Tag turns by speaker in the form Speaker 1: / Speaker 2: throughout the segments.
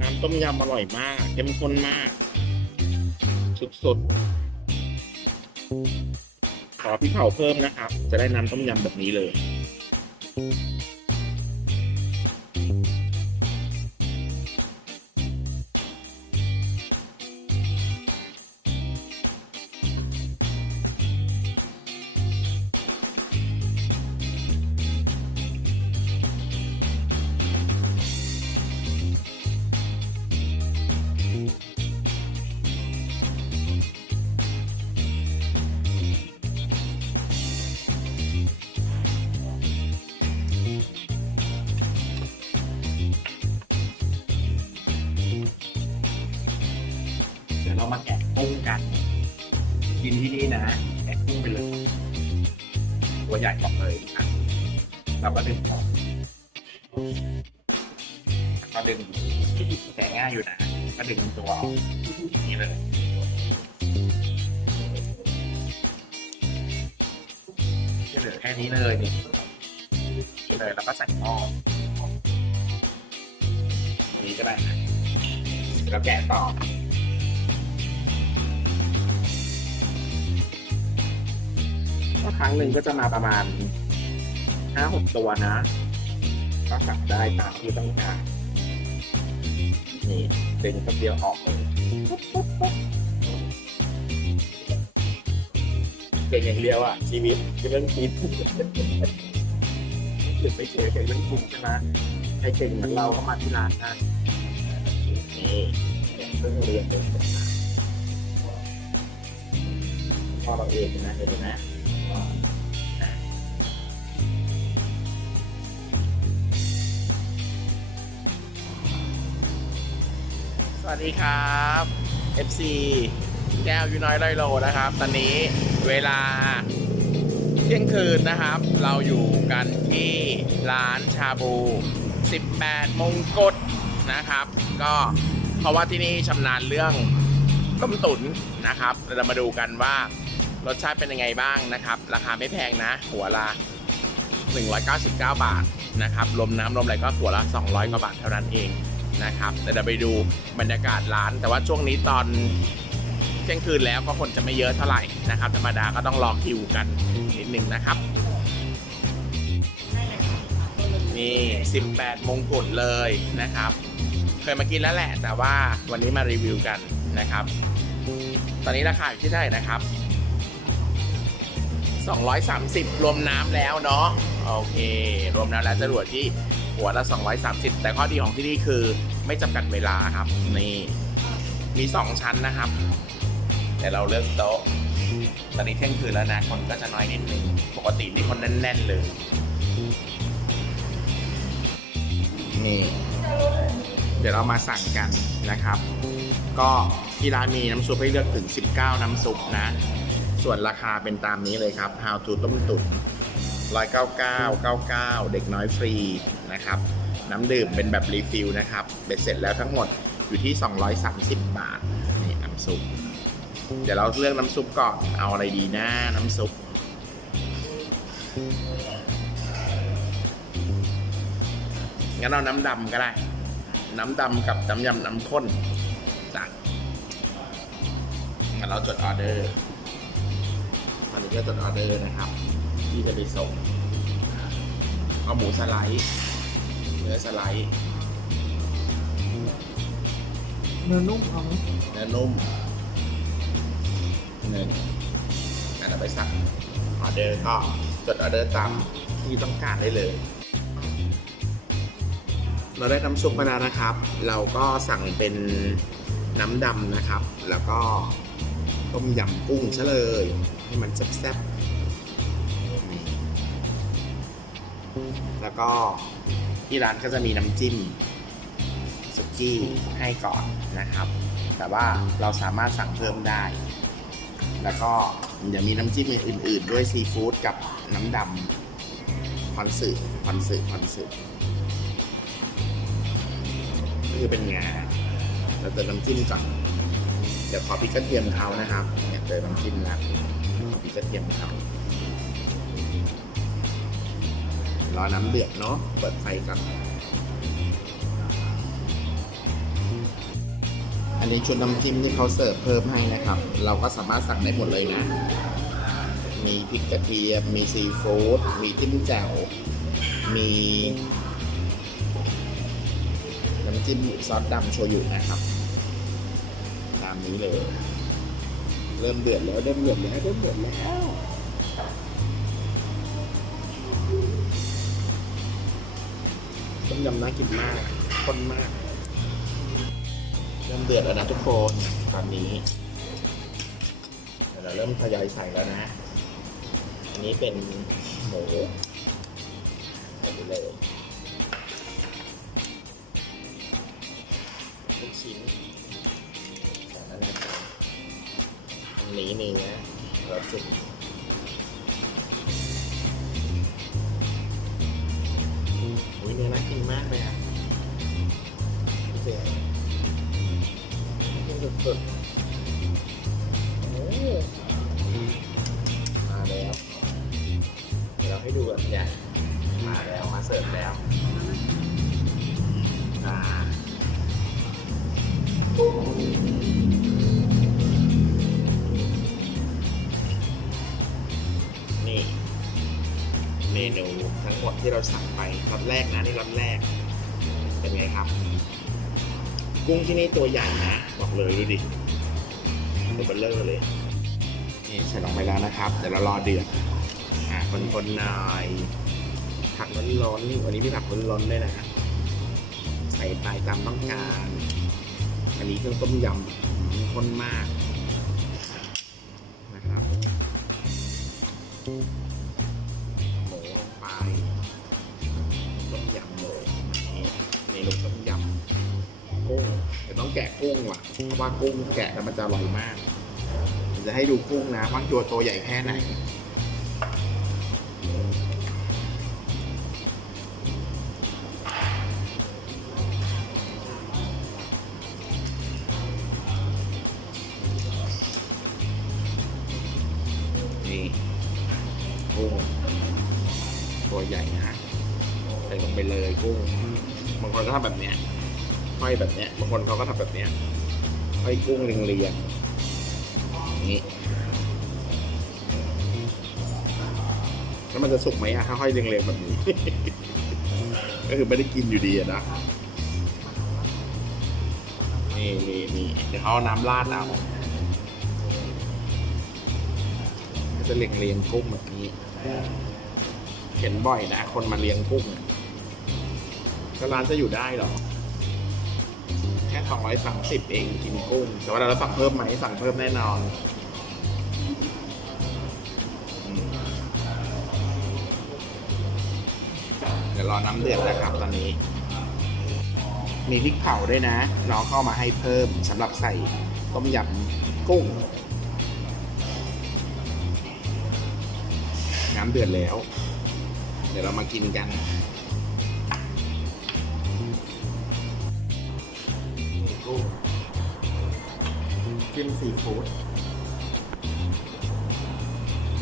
Speaker 1: น้ำต้มยำอร่อยมาก เข้มข้นมาก สุดๆ ขอพี่เผาเพิ่มนะครับ จะได้น้ำต้มยำแบบนี้เลย
Speaker 2: มาแกะกุ้งกัน กินที่นี่นะแกะกุ้งไปเลย ตัวใหญ่บอกเลยนะเราก็ดึงออกก็ดึงแกะง่ายอยู่นะ ก็ดึงตัวออกนี้เลยจะเหลือแค่นี้เลยนี่เลยแล้วก็ใส่หม้อตรงนี้ก็ได้นะแล้วแกะต่อ ก็ครั้งหนึ่งก็จะมาประมาณห้าหกตัวนะ ก็กลับได้ตามที่ต้องการ นี่ดึงแป๊บเดียวออกเลยเก่งอย่างเดียวอะ ชีวิตคือเรื่องคิดหรือไม่เฉยเก่งเรื่องกินใช่ไหมใครเก่งเหมือนเราก็มาที่ร้านนะนี่เพิ่งเรียนเป็นพอเราเองนะเห็นไหม
Speaker 3: สวัสดีครับ FC แก้วยูน้อยลอยโลนะครับ ตอนนี้เวลาเที่ยงคืนนะครับ เราอยู่กันที่ร้านชาบู 18 มงกุฎนะครับ ก็เพราะว่าที่นี่ชำนาญเรื่องต้มตุ๋นนะครับ เรามาดูกันว่า รสชาติเป็นยังไงบ้างนะครับ ราคาไม่แพงนะ หัวละ 199 บาทนะครับรวมน้ำรวมอะไรก็หัวละ 200 กว่าบาทเท่านั้นเองนะครับเดี๋ยวเราไปดูบรรยากาศร้าน แต่ว่าช่วงนี้ตอนเที่ยงคืนแล้วก็คนจะไม่เยอะเท่าไหร่นะครับ ธรรมดาก็ต้องรอคิวกันนิดนึงนะครับ นี่ 18 มงกุฎเลยนะครับ เคยมากินแล้วแหละ แต่ว่าวันนี้มารีวิวกันนะครับ ตอนนี้ราคาอยู่ที่เท่าไหร่นะครับ 230 รวมน้ำแล้วเนาะโอเค รวมน้ำแล้วจรวดที่หัวละ 230 แต่ข้อดีของที่นี่คือไม่จำกัดเวลาครับ นี่มี 2 ชั้นนะครับ แต่เราเลือกโต๊ะ ตอนนี้เที่ยงคืนแล้วนะ คนก็จะน้อยนิดนึง ปกตินี่คนแน่น ๆ เลย นี่ เดี๋ยวเรามาสั่งกันนะครับ ก็ที่ร้านมีน้ำซุปให้เลือกถึง 19 น้ำซุปนะ ส่วนราคาเป็นตามนี้เลยครับ How to ต้มตุ๋น199 99 เด็กน้อยฟรีนะครับ น้ำดื่มเป็นแบบรีฟิลนะครับเบ็ดเสร็จแล้วทั้งหมดอยู่ที่ 230 บาท นี่น้ำซุป เดี๋ยวเราเลือกน้ำซุปก่อน เอาอะไรดีนะน้ำซุป งั้นเอาน้ำดำก็ได้ น้ำดำกับน้ำยำน้ำข้นจ้ะงั้นเราจดออเดอร์ นนี้ก็จดออเดอร์นะครับ ที่จะไปส่งเอาหมูสไลด์เนื้อสไลด์
Speaker 4: เนื้อนุ่มเอาไหม
Speaker 3: เนื้อนุ่มหนึ่งงั้นเราไปสั่งออเดอร์ก็จดออเดอร์ตามที่ต้องการได้เลย เราได้น้ำซุปมาแล้วนะครับ เราก็สั่งเป็นน้ำดำนะครับ แล้วก็ต้มยำกุ้งซะเลย ให้มันแซ่บๆแล้วก็ที่ร้านก็จะมีน้ำจิ้มสุกี้ให้ก่อนนะครับ แต่ว่าเราสามารถสั่งเพิ่มได้ แล้วก็เดี๋ยวมีน้ำจิ้มอื่น ๆ ด้วยซีฟู้ดกับน้ำดำคอนสึคอนสึคอนสึคือเป็นงาเราเติมน้ำจิ้มก่อน เดี๋ยวขอพริกกระเทียมเขานะครับเนี่ยเติมน้ำจิ้มแล้ว ขอพริกระเทียมเขารอน้ำเดือดเนาะ เปิดไฟกันอันนี้ชุดน้ำจิ้มที่เขาเสิร์ฟเพิ่มให้นะครับ เราก็สามารถสั่งได้หมดเลยนะ มีพริกกระเทียม มีซีฟู้ด มีจิ้มแจ่ว มีน้ำจิ้มซอสดำโชยุนะครับ ตามนี้เลย เริ่มเดือดแล้วเริ่มเดือดแล้วเริ่มเดือดแล้วต้มยำน่ากินมากข้นมาก เริ่มเดือดแล้วนะทุกคนตอนนี้เดี๋ยวเราเริ่มทยอยใส่แล้วนะ อันนี้เป็นหมูใส่ไปเลยลูกชิ้น หนีหนีนะราจุ่ม ที่เราสั่งไปรอบแรกนะนี่รอบแรก เป็นไงครับ กุ้งที่นี่ตัวใหญ่นะ บอกเลยดูดิตัวเบลเลอร์เลย นี่ใส่ลงไปแล้วนะครับ เดี๋ยวเรารอเดือดอ่าคนๆหน่อยผักร้อนๆนี่วันนี้มีผักร้อนๆด้วยนะใส่ไปตามต้องการ อันนี้เครื่องต้มยำข้นมากนะครับห กุ้งว่ะเพราะว่ากุ้งแกะแล้วมันจะอร่อยมากจะให้ดูกุ้งนะว่าตัวตัวใหญ่แค่ไหน อยแบบเนี้ยบางคนเขาก็ทำแบบเนี้ยห้อยกุ้งเรียงๆอย่างนี่แล้วมันจะสุกไหมอะถ้าห้อยเรียงๆแบบนี้ ก็คือไม่ได้กินอยู่ดีอะนะนี่นี่นี่เดี๋ยวเขาเอาน้ำราดเอาก็จะเลียงเลียงกุ้งแบบนี้เห็นบ่อยนะ คนมาเลี้ยงกุ้งก็ร้านจะอยู่ได้หรอ แค่สองร้อยสามสิบเองกินกุ้ง แต่ว่าเราสั่งเพิ่มไหมสั่งเพิ่มแน่นอนเดี๋ยวรอน้ำเดือดนะครับตอนนี้ มีพริกเผาด้วยนะ น้องเข้ามาให้เพิ่มสำหรับใส่ต้มยำกุ้ง น้ำเดือดแล้ว เดี๋ยวเรามากินกัน จิ้มซีฟู้ด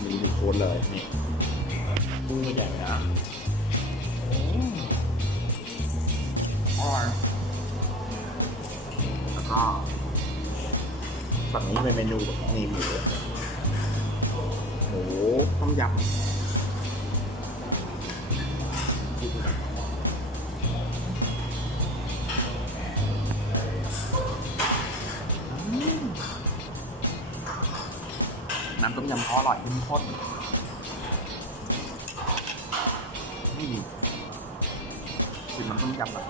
Speaker 3: มีซีฟู้ดเลยนี่กุ้งตัวใหญ่นะอืมอร่อยแล้วก็ฝั่งนี้เป็นเมนูแบบมีหมูหมูต้มยำ ยำเขาอร่อยเข้มข้นนี่กินน้ำต้มยำแบบ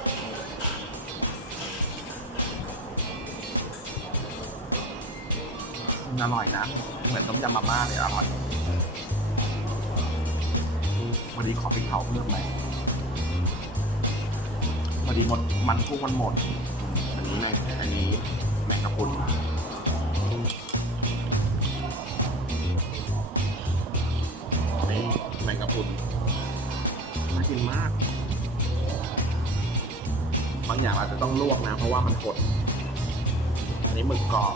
Speaker 3: มันอร่อยนะ เหมือนต้มยำมาม่าเลยอร่อย วันนี้ขอพริกเผาเพิ่มไหมพอดีหมดมันกุ้งมันหมดอันนี้เลยอันนี้แมงกะพรุน นี่แมงกะพรุนน่ากินมาก บางอย่างอาจจะต้องลวกนะ เพราะว่ามันกด อันนี้หมึกกรอบ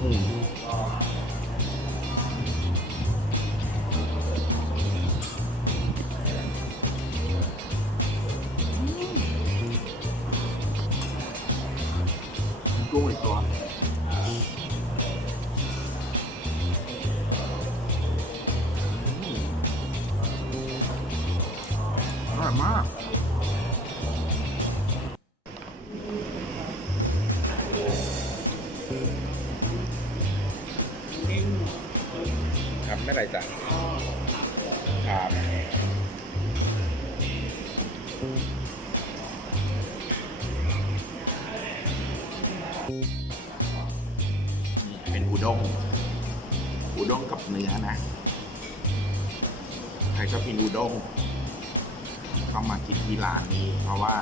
Speaker 3: อืม ร่อยมากครับไม่ไรจ้ะครับนี่เป็นอุด้งอุด้งกับเนื้อนะ ใครชอบกินอุด้ง เข้ามากินที่ร้านนี้ เพราะว่า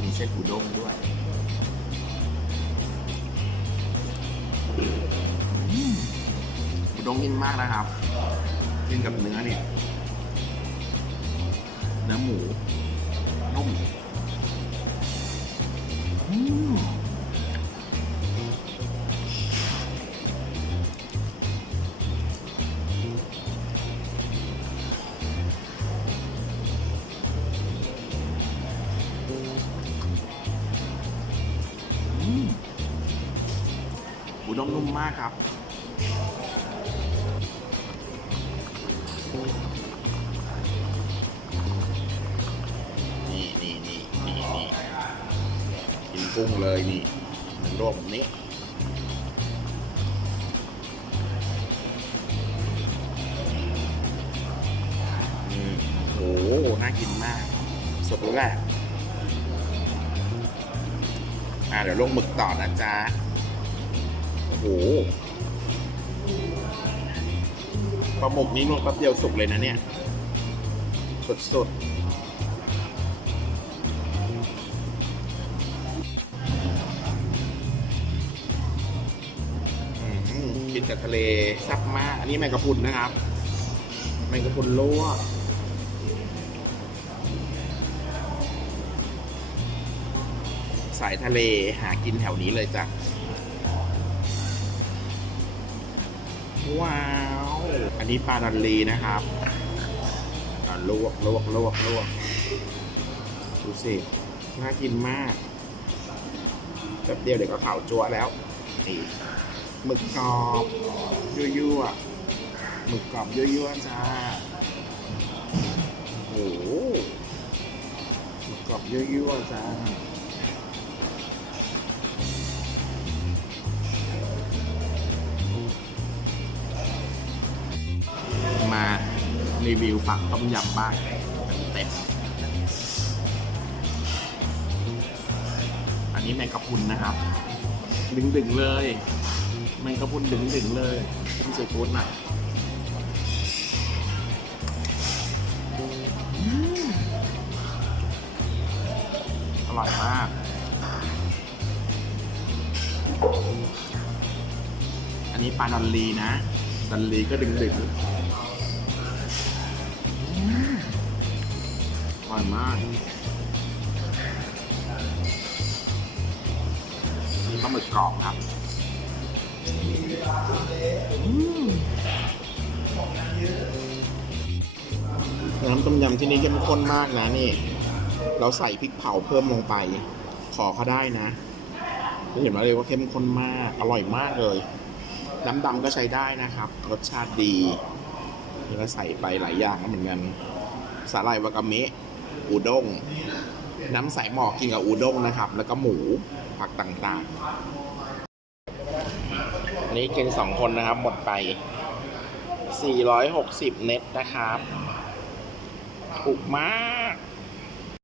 Speaker 3: มีเส้นอุด้งด้วยอุด้งนิ่มมากนะครับกินกับเนื้อเนี่ยเนื้อหมูนุ่มอื อุด้งนุ่มมากครับ นี่นี่นี่นี่นี่กินกุ้งเลยนี่รวมนี้อืมโอ้โห น่ากินมาก สดแล้วแหละอ่าเดี๋ยวลงหมึกต่อนะจ๊ะโอ้โหปลาหมกนี้ลงแป๊บเดียวสุกเลยนะเนี่ย สดๆอืมกินจากทะเลซ่บมาก อันนี้แมงกะพรุนนะครับ แมงกะพรุนลวกสายทะเลหากินแถวนี้เลยจ้ะ ว้าว อันนี้ปลาดันลีนะครับลวกลวกลวกลวกดูสิน่ากินมากแป๊บเดียวเดี๋ยวก็ขาวจั่วแล้วนี่หมึกกรอบยั่วๆหมึกกรอบยั่วๆจ้าโอ้หมึกกรอบยั่วๆจ้า รีวิวฝั่งต้มยำบ้างเต็มอันนี้แมงกะพรุนนะครับ ดึงๆเลย แมงกะพรุนดึงๆเลยเป็นซีฟู้ดหน่อยอืมอร่อยมากอันนี้ปลาดอลลีนะดอลลีก็ดึงๆอ ร่อยมากนี่ปลาหมึกกรอบครับน้ำต้มยำที่นี่เข้มข้นมากนะนี่ เราใส่พริกเผาเพิ่มลงไป ขอเขาได้นะจะเห็นมาเลยว่าเข้มข้นมาก อร่อยมากเลย น้ำดำก็ใช้ได้นะครับ รสชาติดีนี่ก็ใส่ไปหลายอย่างเหมือนกัน สาหร่ายวากาเมะ อูด้ง น้ำใสหมอกกินกับอูด้งนะครับ แล้วก็หมูผักต่างๆ อันนี้กินสองคนนะครับ หมดไป 460 เน็ตนะครับ ถูกมาก